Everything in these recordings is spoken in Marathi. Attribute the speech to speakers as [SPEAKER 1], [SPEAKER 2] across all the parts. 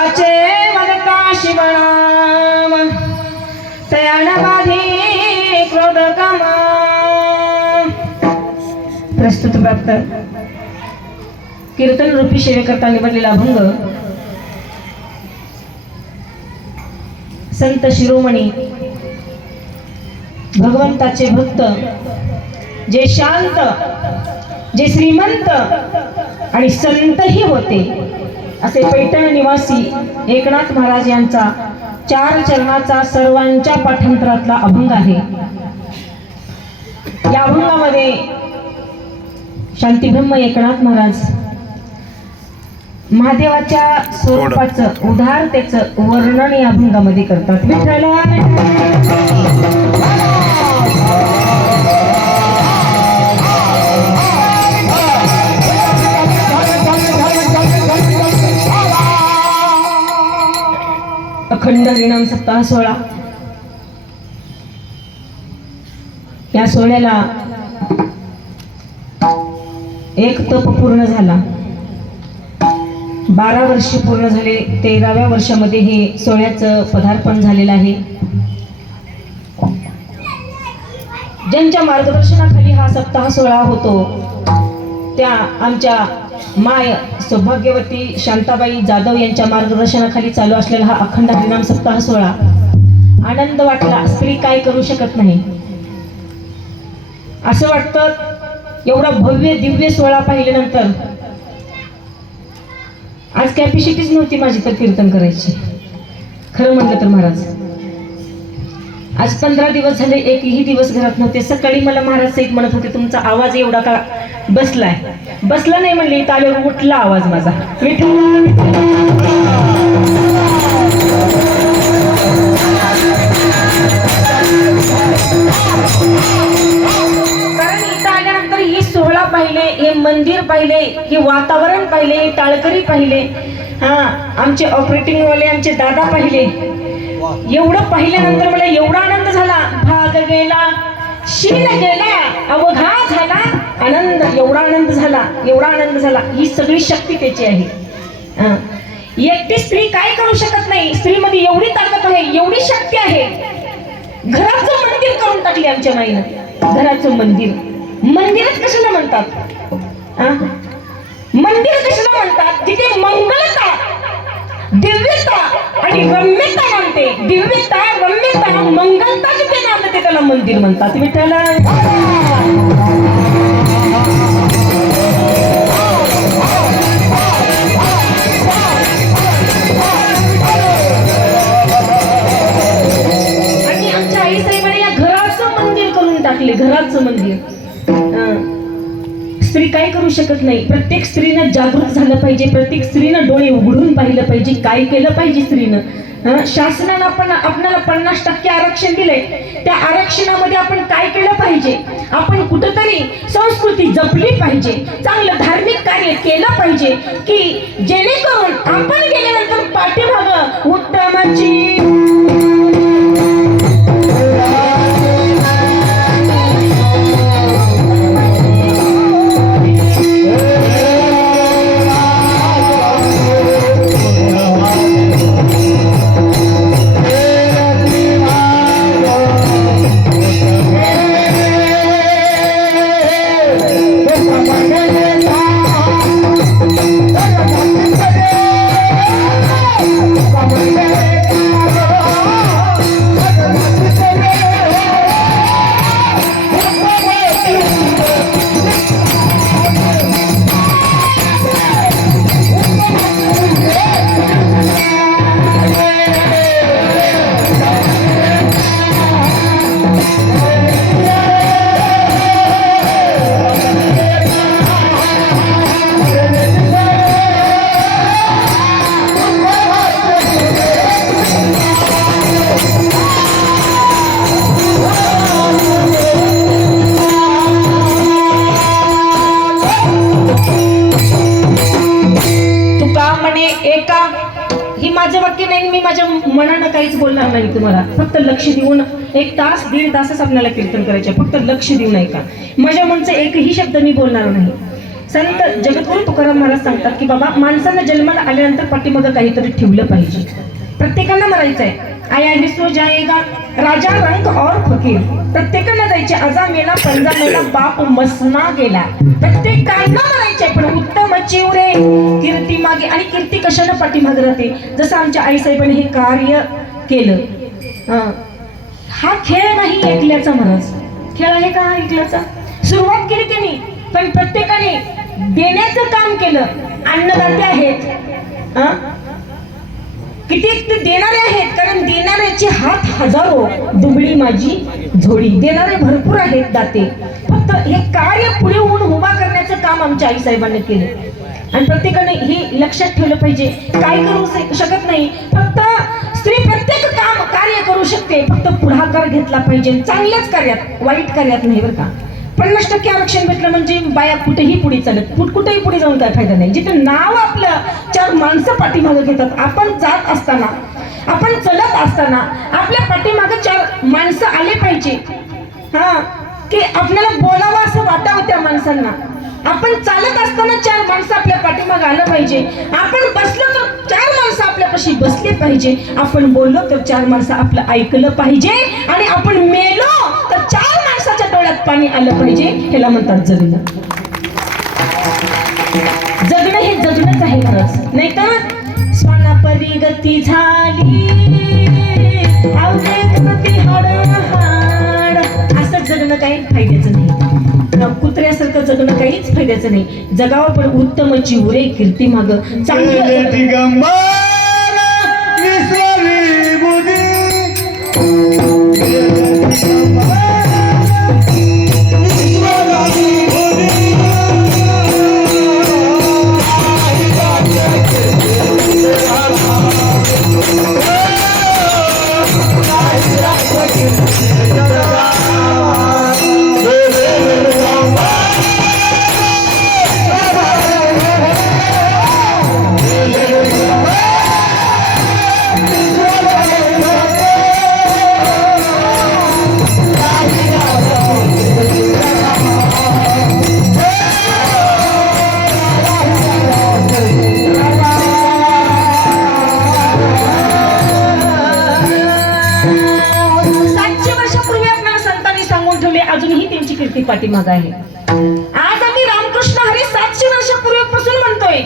[SPEAKER 1] वाचे वदता शिवणाम? तयान क्रोध कमा? प्रस्तुत प्राप्त कीर्तन रूपी सेवेकरता निवडलेला अभंग. संत शिरोमणी भगवंताचे भक्त जे शांत जे श्रीमंत आणि संतही होते. असे पैठण निवासी एकनाथ महाराज यांचा चार चरणाचा सर्वांच्या पाठांतरातला अभंग आहे. या अभंगामध्ये शांतीब्रह्म एकनाथ महाराज महादेवाच्या स्वरूपाचं उदारतेचं वर्णन या अभंगामध्ये करतात. विठ्ठल परिणाम सप्ताह सोहळा या सोहळ्याला एक तप पूर्ण झाला. बारा वर्ष पूर्ण झाले तेराव्या वर्षामध्ये हे सोहळ्याचं पदार्पण झालेलं आहे. ज्यांच्या मार्गदर्शनाखाली हा सप्ताह सोहळा होतो त्या आमच्या माय सौभाग्यवती शांताबाई जाधव यांच्या मार्गदर्शनाखाली चालू असलेला हा अखंड हरिनाम सप्ताह सोहळा आनंद वाटला. स्त्री काय करू शकत नाही. असं वाटतं एवढा भव्य दिव्य सोहळा पाहिल्यानंतर आज कॅपॅसिटीच नव्हती माझी तर कीर्तन करायची. खरं म्हणलं तर महाराज आज पंधरा दिवस झाले एकही दिवस घरात नव्हते. सकाळी मला महाराज साहेब म्हणत होते तुमचा आवाज एवढा का बसलाय? बसला नाही म्हणले इथं आल्यावर उठला आवाज माझा. कारण इथं आल्यानंतर ही सोहळा पाहिले हे मंदिर पाहिले हे वातावरण पाहिले हे टाळकरी पाहिले. हा आमचे ऑपरेटिंग वाले आमचे दादा पाहिले. एवढं पाहिल्यानंतर मला एवढा आनंद झाला. भाग गेला शीन गेला अवघा झाला आनंद एवढा आनंद झाला एवढा आनंद झाला. ही सगळी शक्ती त्याची आहे. एकटी स्त्री काय करू शकत नाही. स्त्रीमध्ये एवढी ताकद आहे एवढी शक्ती आहे. घराचं मंदिर करून टाकले आमच्या माईनं. घराचं मंदिर. मंदिरच कशाला म्हणतात? मंदिर कशाला म्हणतात? जिथे मंगलता दिव्यता आणि रम्यता मानते. दिव्यता रम्यता मंगलता जिथे मानते त्याला मंदिर म्हणतात. विठ्ठल. आणि आमच्या आई साहेबांनी या घराचं मंदिर करून टाकले. घराचं मंदिर. स्त्री काय करू शकत नाही. प्रत्येक स्त्री जागृत झालं पाहिजे. प्रत्येक स्त्रीनं डोळे उघडून पाहिलं पाहिजे. काय केलं पाहिजे स्त्रीनं? शासनानं आपण आपल्याला पन्नास टक्के आरक्षण दिलंय. त्या आरक्षणामध्ये आपण काय केलं पाहिजे? आपण कुठंतरी संस्कृती जपली पाहिजे. चांगलं धार्मिक कार्य केलं पाहिजे की जेणेकरून आपण गेल्यानंतर म्हणे एका
[SPEAKER 2] ही माझं वाक्य
[SPEAKER 1] नाही मी माझ्या मनानं काहीच बोलणार नाही तुम्हाला. फक्त लक्ष देऊन एक तास दीड तासच आपल्याला कीर्तन करायचे फक्त लक्ष देऊन ऐका. माझ्या मनचा एकही शब्द मी बोलणार नाही. संत जगतगुरु तुकाराम महाराज सांगतात की बाबा माणसानं जन्माला आल्यानंतर पाठीमागं काहीतरी ठेवलं पाहिजे. प्रत्येकाला मरायचं आहे आया विश्व जाएगा। राजा रंग और फकीर। प्रत्येकाला जायचे आजा मेला पंजा मेला बाप मसना गेला. प्रत्येकांना म्हणायचे पण उत्तम चिवरे. कीर्ती मागे आणि कीर्ती कशाला पाठीमाग राहते? जसं आमच्या आईसाहेबांनी हे कार्य केलं. हा खेळ नाही ऐकल्याचा महाराज. खेळ आहे का ऐकल्याचा? सुरुवात केली त्यांनी पण प्रत्येकाने देण्याचं काम केलं. अन्नदाते आहेत. हं? किती ते देणारे आहेत कारण देणाऱ्याचे हात हजारो दुबळी माझी झोडी देणारे भरपूर आहेत दाते. फक्त हे कार्य पुढे होऊन उभा करण्याचं काम आमच्या आई साहेबांनी केलं. आणि प्रत्येकाने हे लक्षात ठेवलं पाहिजे. काय करू शकत नाही. फक्त स्त्री प्रत्येक काम कार्य करू शकते. फक्त पुढाकार घेतला पाहिजे. चांगल्याच कार्यात वाईट कार्यात नाही बरं का? पन्नास टक्के आरक्षण भेटलं म्हणजे बाया कुठेही पुढे चालत कुठ कुठेही पुढे जाऊन काय फायदा नाही. जिथे नाव आपलं चार माणसं पाठीमागे घेतात आपण जात असताना आपण चलत असताना आपल्या पाठीमागे चार माणसं आले पाहिजे. हा की आपल्याला बोलावं असं वाटावं त्या माणसांना. आपण चालत असताना चार माणसं आपल्या पाठीमागे आलं पाहिजे. आपण बसलो तर चार माणसं आपल्यापाशी बसले पाहिजे. आपण बोललो तर चार माणसं आपलं ऐकलं पाहिजे. आणि आपण मेलो तर चार पाणी आलं पाहिजे ह्याला म्हणतात जगणं. जगणं हे जगणंच आहे खरंच. नाहीतर स्वानापरी गती झाली. गती असं जगणं काही फायद्याचं नाही. कुत्र्यासारखं जगणं काहीच फायद्याचं नाही. जगावं पण उत्तम चिवरे कीर्ती माग. चांगलं अजूनही त्यांची कीर्ती पाठीमाग आहे. आज आम्ही रामकृष्ण हरी सातशे वर्षापूर्वीपासून म्हणतोय.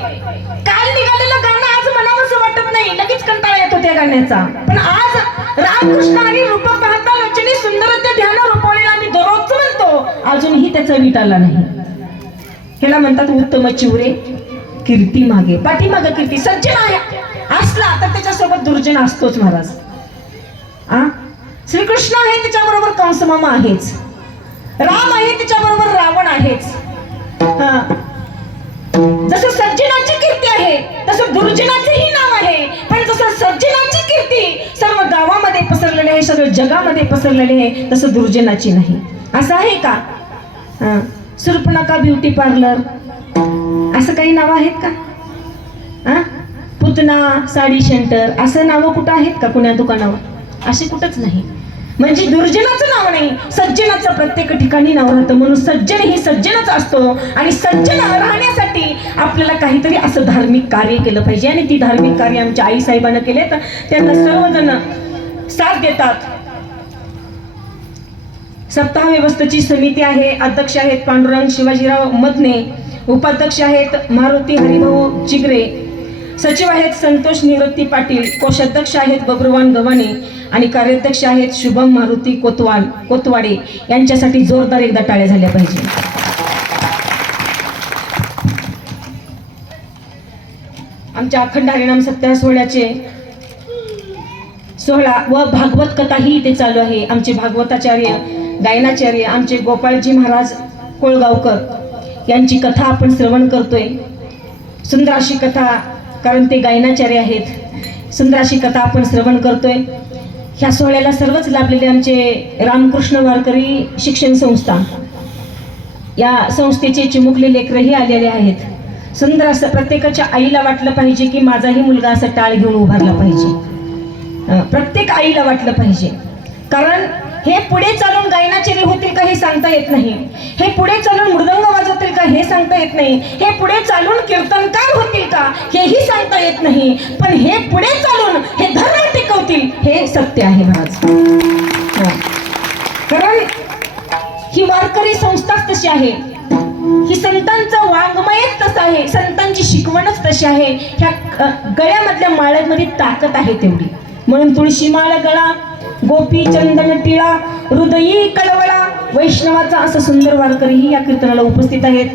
[SPEAKER 1] काल निघालेलं गाणं आज असं वाटत नाही. लगेच कंटाळा येतो त्या गाण्याचा. पण आज रामकृष्ण हरी रूप पाहता रचने सुंदर ते ध्यान रूपवलेलं आम्ही दररोज म्हणतो. अजूनही त्याचा वीट आला नाही. ह्याला म्हणतात उत्तम चिवरे कीर्ती मागे. पाठीमागे कीर्ती सज्जन आहे. असला तर त्याच्यासोबत दुर्जन असतोच महाराज. आ? श्रीकृष्ण आहे त्याच्याबरोबर कंसमामा आहेच. राम आहे त्याच्याबरोबर रावण आहेच जसं सज्जनाची कीर्ती आहे तसं दुर्जनाचेही नाव आहे. पण जसं सज्जनाची कीर्ती सर्व गावामध्ये पसरलेली आहे सर्व जगामध्ये पसरलेली आहे तसं दुर्जनाची नाही. असं आहे का? हा. Beauty parlour. असं काही नावं आहेत का? हा? पुतना साडी सेंटर असं नावं कुठं आहेत का कुण्या दुकानावर? असे कुठंच नाही. म्हणजे दुर्जनाचं नाव नाही सज्जनाचं प्रत्येक ठिकाणी नाव राहतं. म्हणून सज्जन ही सज्जनच असतो. आणि सज्जन राहण्यासाठी आपल्याला काहीतरी असं धार्मिक कार्य केलं पाहिजे. आणि ती धार्मिक कार्य आमच्या आई साहेबांना केले तर त्यांना सर्वजण साथ देतात. सप्ताह व्यवस्थेची समिती आहे. अध्यक्ष आहेत पांडुरंग शिवाजीराव मदने. उपाध्यक्ष आहेत मारुती हरिभाऊ चिगरे सचिव आहेत संतोष निवृत्ती पाटील कोषाध्यक्ष आहेत बब्रुवान गव्हाणे आणि कार्याध्यक्ष आहेत शुभम मारुती कोतवाल कोतवाडे. यांच्यासाठी जोरदार एकदा टाळ्या झाल्या पाहिजे. आमच्या अखंड हरिणाम सत्यार सोहळ्याचे सोहळा व भागवत कथाही इथे चालू आहे. आमचे भागवताचार्य गायनाचार्य आमचे गोपाळजी महाराज कोळगावकर यांची कथा आपण श्रवण करतोय. सुंदर अशी कथा कारण ते गायनाचार्य आहेत. सुंदर अशी कथा आपण श्रवण करतोय. ह्या सोहळ्याला सर्वच लाभलेले आमचे रामकृष्ण वारकरी शिक्षण संस्था. या संस्थेचे चिमुकले लेकरही आलेले आहेत. सुंदर असं प्रत्येकाच्या आईला वाटलं पाहिजे की माझाही मुलगा असं टाळ घेऊन उभारला पाहिजे. प्रत्येक आईला वाटलं पाहिजे. कारण हे पुढे चालून गायनाचेरी होतील का हे सांगता येत नाही. हे पुढे चालून मृदंग वाजवतील का हे सांगता येत नाही. हे पुढे चालून कीर्तनकार होतील का हेही सांगता येत नाही. पण हे पुढे चालून हे धर्म टिकवतील हे सत्य आहे महाराज. हो. कारण ही वारकरी संस्थाच तशी आहे. ही संतांचं वाङ्मयच तसं आहे. संतांची शिकवणच तशी आहे. ह्या गळ्यामधल्या माळ्यामध्ये ताकद आहे तेवढी. म्हणून तुळशी माळ गळा गोपी चंदन टिळा हृदयी कळवळा वैष्णवाचा असं सुंदर वारकरीही या कीर्तनाला उपस्थित आहेत.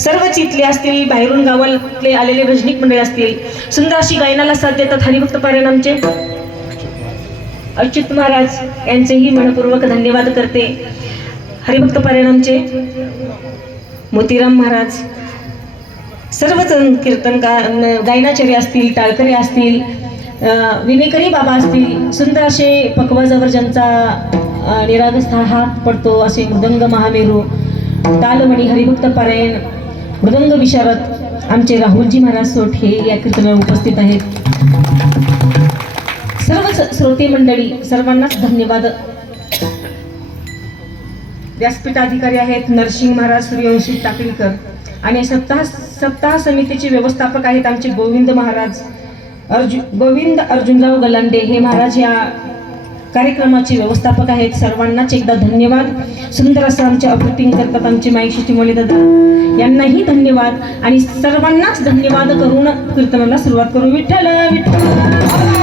[SPEAKER 1] सर्वच इथले असतील बाहेरून गावातले आलेले भजनिक मंडळी असतील सुंदर अशी गायनाला साथ देतात हरिभक्त पारायण आमचे. अच्युत महाराज यांचेही मनपूर्वक धन्यवाद करते. हरिभक्त पारायणांचे मोतीराम महाराज सर्वच कीर्तनकार गायनाचार्य असतील टाळकरी असतील अं, विनेकरी बाबा असतील सुंदर असे पकवाजावर ज्यांचा निरागस्था हात पडतो असे मृदंग महामेरू तालमणी हरिभक्त पारायण मृदंग विशारद आमचे राहुलजी महाराज सोट हे या कीर्तनाला उपस्थित आहेत. सर्वच श्रोते मंडळी सर्वांनाच धन्यवाद. व्यासपीठाधिकारी आहेत नरसिंह महाराज सूर्यवंशी टाकळीकर आणि सप्ताह सप्ताह समितीचे व्यवस्थापक आहेत आमचे गोविंद महाराज. अर्जुन गोविंद अर्जुनराव गलांडे हे महाराज या कार्यक्रमाचे व्यवस्थापक आहेत. सर्वांनाच एकदा धन्यवाद. सुंदर असं आमच्या ऑपरेटिंग करतात आमचे माईशी चिमोले दादा यांनाही धन्यवाद. आणि सर्वांनाच धन्यवाद करून कीर्तनाला सुरुवात करू. विठ्ठल विठ्ठल!